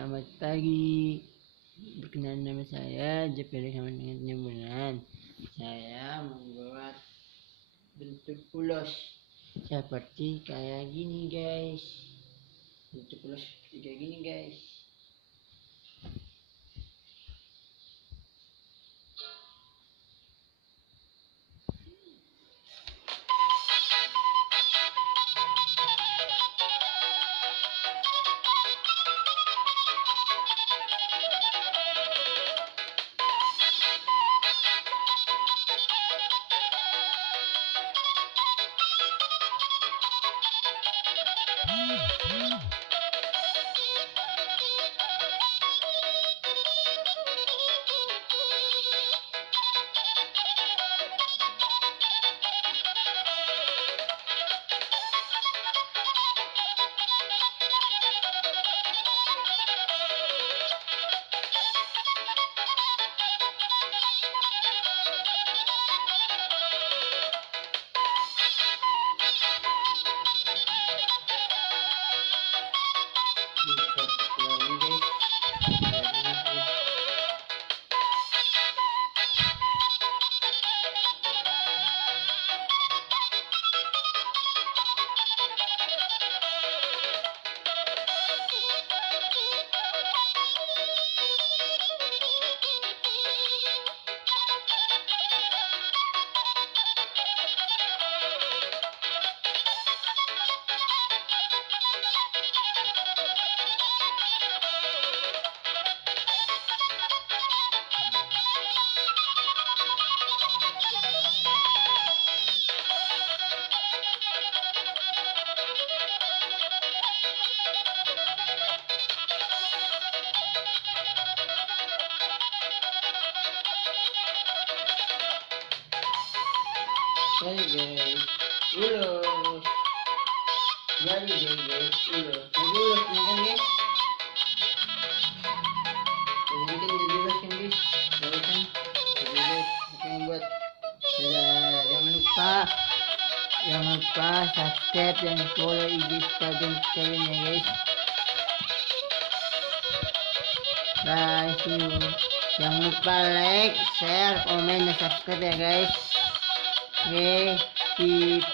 Selamat pagi. Perkenalkan nama saya Jepri sama dengan Nyembulan. Saya membuat bentuk polos seperti kayak gini guys. Bentuk polos seperti kayak gini guys. Hey guys, ulos. Jadi guys, ulos. Jadi ulos nih kan guys. Jadi kan jadi ulos kan guys. Jadi kan. Jadi guys, kita membuat. Jangan lupa subscribe dan follow IG Instagram kalian ya guys. Bye, see you. Jangan lupa like, share, komen, dan subscribe ya guys. Oke, keep